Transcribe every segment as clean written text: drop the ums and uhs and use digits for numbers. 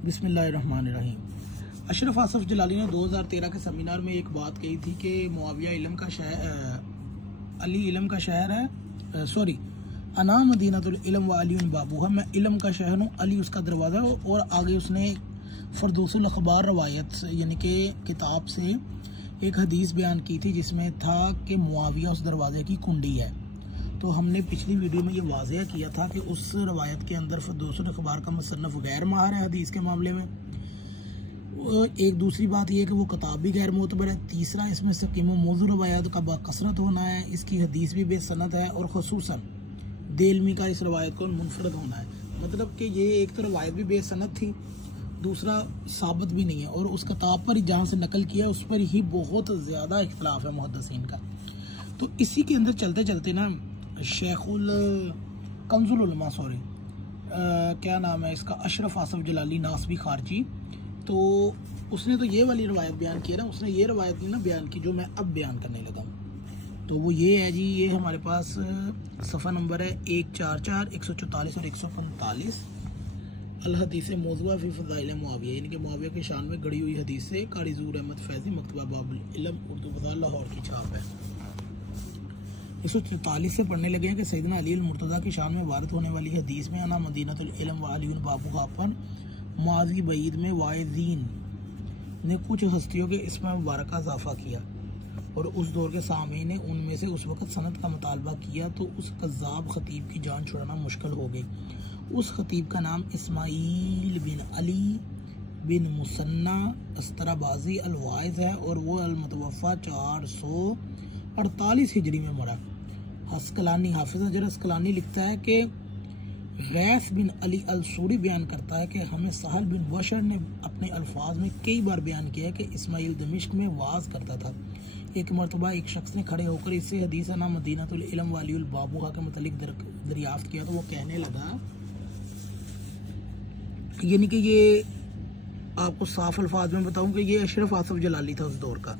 बिस्मिल्लाहिर्रहमानिर्रहीम। अशरफ आसफ जलाली ने 2013 के सेमिनार में एक बात कही थी कि मुआविया इल्म का शहर, अली इल्म का शहर है, सॉरी अना मदीनतुल इल्म व अली बाबूहा, मैं इल्म का शहर हूँ, अली उसका दरवाज़ा है। और आगे उसने फरदौसुल अखबार रवायत यानी कि किताब से एक हदीस बयान की थी जिसमें था कि मुआविया उस दरवाज़े की कुंडी है। तो हमने पिछली वीडियो में ये वाज़ेह किया था कि उस रवायत के अंदर फरदौसुल अखबार का मुसन्नफ़ गैर माहिर है हदीस के मामले में। एक दूसरी बात यह कि वो किताब भी गैर मोतबर है। तीसरा, इसमें सकीम मौजू रवायत का बाकसरत होना है, इसकी हदीस भी बेसनद है और ख़ुसूसन देलमी का इस रवायत को मुनफरद होना है। मतलब कि ये एक तो रवायत भी बेसनद थी, दूसरा साबित भी नहीं है, और उस किताब पर जहाँ से नकल किया उस पर ही बहुत ज़्यादा इख्तिलाफ है मुहद्दिसीन का। तो इसी के अंदर चलते चलते ना शेखुल कंजुल उलमा, सॉरी क्या नाम है इसका, अशरफ आसफ जलाली नासबी खारजी, तो उसने तो ये वाली रवायत बयान की है ना, उसने ये रवायत नहीं ना बयान की जो मैं अब बयान करने लगा हूँ। तो वो ये है जी, ये हमारे पास सफ़ा नंबर है 144, 144 और 145। अल हदीस मौज़ूआ फ़ी फ़ज़ाइल मुआविया, यानी कि मुआविया की शान में गढ़ी हुई हदीस से कारी ज़ूर अहमद फैज़ी मकतबा बाबुल इल्म उर्दू बाज़ार लाहौर की छाप है। 144 से पढ़ने लगे हैं कि सैयदना अली मुर्तज़ा की शान में वारद होने वाली हदीस में अना मदीनतुल इल्म व अली बाबूहा पर माजी बईद में वाइज़ीन ने कुछ हस्तियों के इसमें मुबारक का इजाफा किया और उस दौर के सामीन ने उनमें से उस वक़्त सनद का मुतालबा किया तो उस कज़्ज़ाब ख़तीब की जान छुड़ाना मुश्किल हो गई। उस ख़तीब का नाम इस्माईल बिन अली बिन मुसन्ना अस्तराबाजी अल-वाइज़ है और वो अल-मुतवफ़ा 448 हिजरी में मरा। अस्कलानी, हाफिज़ हजर अस्कलानी लिखता है कि गैस बिन अली अल-सूरी बयान करता है कि हमें सहल बिन बशर ने अपने अल्फाज में कई बार बयान किया कि इस्माइल दमिश्क में वाज करता था। एक मरतबा एक शख्स ने खड़े होकर इससे हदीस ना मदीनतुल इल्म वालियुल बाबूहा के मुतालिक दरियाफ्त किया तो वो कहने लगा, यानी कि ये आपको साफ अल्फाज में बताऊं कि ये अशरफ आसफ जलाली था उस दौर का।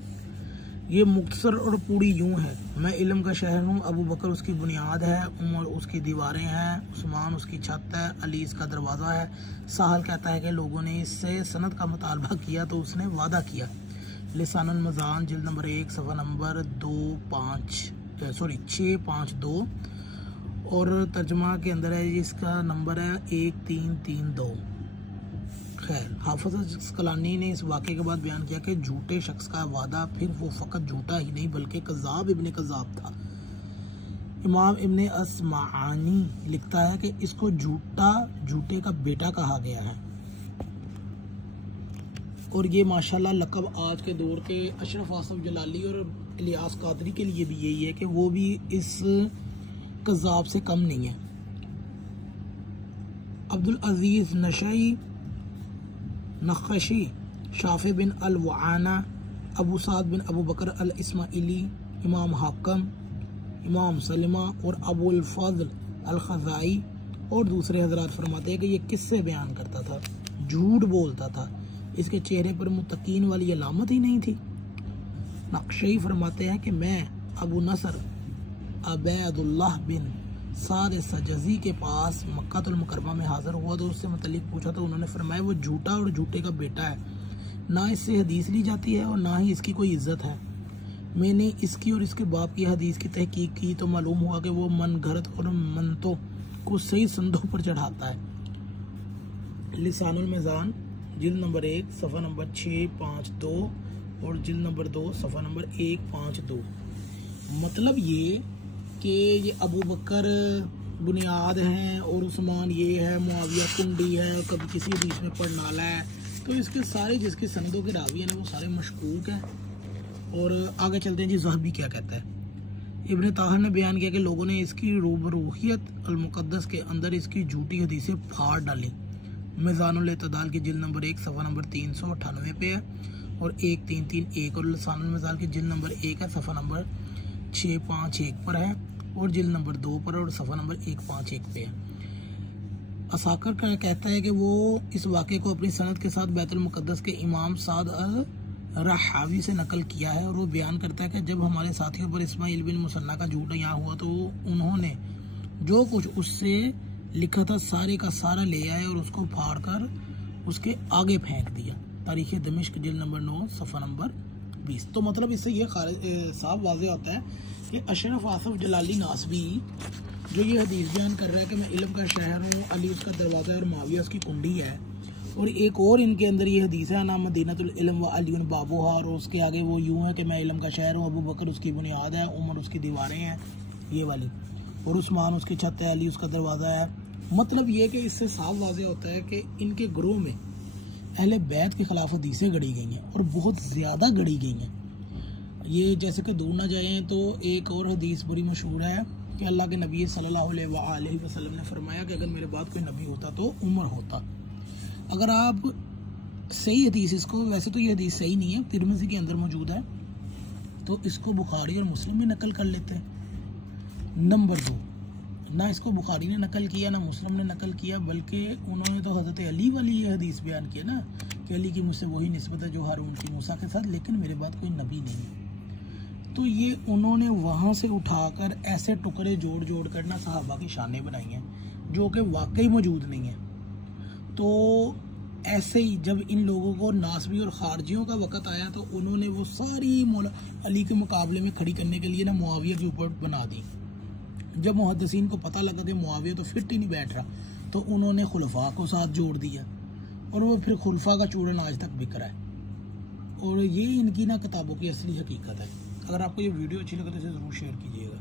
ये मुख्तसर और पूरी यूं है, मैं इल्म का शहर हूँ, अबू बकर उसकी बुनियाद है, उमर उसकी दीवारें हैं, उस्मान उसकी छत है, अली इसका दरवाज़ा है। साहल कहता है कि लोगों ने इससे सनद का मुतालबा किया तो उसने वादा किया। लिसानुल मज़ान जिल्द नंबर 1 सफ़ा नंबर 652 और तर्जुमा के अंदर है इसका नंबर है 1332। खैर, हाफिज़ अस्कलानी ने इस वाक़े के बाद बयान किया कि झूठे शख्स का वादा फिर वो फ़कत झूठा ही नहीं बल्कि कज़्ज़ाब इब्ने कज़्ज़ाब था। इमाम इब्ने अस्माआनी लिखता है कि इसको झूठे का बेटा कहा गया है। और ये माशाल्लाह लक़ब आज के दौर के अशरफ आसफ जलाली और इलियास कादरी के लिए भी यही है कि वो भी इस कज़्ज़ाब से कम नहीं है। अब्दुल अजीज़ नक़शी, शाफ़ी बिन अल-वआना, अबू साद बिन अबू बकर अल-इस्माइली, इमाम हाकम, इमाम सलिमा और अबुल फ़ज़ल अल-ख़ज़ाई और दूसरे हज़रात फरमाते हैं कि ये किस्से बयान करता था, झूठ बोलता था, इसके चेहरे पर मुत्तकीन वाली अलामत ही नहीं थी। नक़शी फरमाते हैं कि मैं अबू नसर अबैदुल्लाह बिन साद सजज़ी के पास मक्कातुल मुकर्रमा में हाज़िर हुआ तो उससे मुतल्लिक़ पूछा तो उन्होंने फरमाया वो झूठा और झूठे का बेटा है, ना इससे हदीस ली जाती है और ना ही इसकी कोई इज्जत है। मैंने इसकी और इसके बाप की हदीस की तहकीक की तो मालूम हुआ कि वो मन घरत और मनतों को सही संदों पर चढ़ाता है। लिसानुल मीज़ान जिल्द नंबर 1 सफ़ा नंबर 652 और जिल्द नंबर 2 सफ़ा नंबर 152। मतलब ये कि ये अबू बकर बुनियाद हैं और उस्मान ये है, मुआविया कुंडी है, कभी किसी हदीस में पढ़ नाला है, तो इसके सारे जिसके सनदों के रावी हैं ना वो सारे मशकूक हैं। और आगे चलते हैं जी, ज़हबी क्या कहता है। इब्ने ताहर ने बयान किया कि लोगों ने इसकी रूबरूहियत अल-मुक़द्दस के अंदर इसकी झूठी हदीसें फाड़ डाली। मीज़ानुल इत्तिदाल की जिल्द नंबर 1 सफ़ा नंबर 398 पे है और 1331 और लिसानुल मीज़ान की जिल्द नंबर 1 है सफ़ा नंबर 651 पर है और जिल्द नंबर 2 पर और सफ़ा नंबर 151 पे है। असाकर का कहता है कि वो इस वाक़े को अपनी सनद के साथ बैतुल मुक़द्दस के इमाम साद अल-रहावी से नकल किया है और वो बयान करता है कि जब हमारे साथियों पर इस्माइल बिन मुसन्ना का झूठ यहाँ हुआ तो उन्होंने जो कुछ उससे लिखा था सारे का सारा ले आए और उसको फाड़ कर उसके आगे फेंक दिया। तारीख़ दमिश्क जिल्द नंबर 9 सफ़ा नंबर 20। तो मतलब इससे ये साफ वाज़ेह होता है कि अशरफ आसफ जलाली नासबी जो ये हदीस बयान कर रहा है कि मैं इल्म का शहर हूँ, अली उसका दरवाज़ा और मुआविया उसकी कुंडी है, और एक और इनके अंदर ये हदीस है ना मदीनतुल इल्म व अली बाबूहा, और उसके आगे वो यूँ है कि मैं इल्म का शहर हूँ, अबू बकर उसकी बुनियाद है, उमर उसकी दीवारें हैं ये वाली, और उस्मान उसकी छत है, अली उसका दरवाज़ा है। मतलब ये कि इससे साफ वाज़ेह होता है कि इनके ग्रोह में अहले बैत के ख़िलाफ़ हदीसें गढ़ी गई हैं और बहुत ज़्यादा गढ़ी गई हैं। ये जैसे कि दूर ना जाएँ तो एक और हदीस बड़ी मशहूर है कि अल्लाह के नबी सल्लल्लाहु अलैहि वसल्लम ने फरमाया कि अगर मेरे बाद कोई नबी होता तो उमर होता। अगर आप सही हदीस इसको, वैसे तो ये हदीस सही नहीं है, तिरमिज़ी के अंदर मौजूद है, तो इसको बुखारी और मुस्लिम भी नकल कर लेते हैं। नंबर 2, ना इसको बुखारी ने नकल किया ना मुस्लिम ने नकल किया, बल्कि उन्होंने तो हज़रत अली वाली ये हदीस बयान किया ना कि अली की मुझसे वही निस्बत है जो हारून की मूसा के साथ, लेकिन मेरे बाद कोई नबी नहीं। तो ये उन्होंने वहाँ से उठाकर ऐसे टुकड़े जोड़ जोड़ कर ना सहाबा की शानें बनाई हैं जो कि वाकई मौजूद नहीं है। तो ऐसे ही जब इन लोगों को नासबी और खारजियों का वक़्त आया तो उन्होंने वो सारी मौला अली के मुकाबले में खड़ी करने के लिए ना मुआविया के ऊपर बना दी। जब मुहद्दिसीन को पता लगा कि मुआविया तो फिट ही नहीं बैठ रहा, तो उन्होंने खुलफा को साथ जोड़ दिया, और वो फिर खुलफा का चूड़न आज तक बिक रहा है। और ये इनकी ना किताबों की असली हकीकत है। अगर आपको ये वीडियो अच्छी लगे तो इसे ज़रूर शेयर कीजिएगा।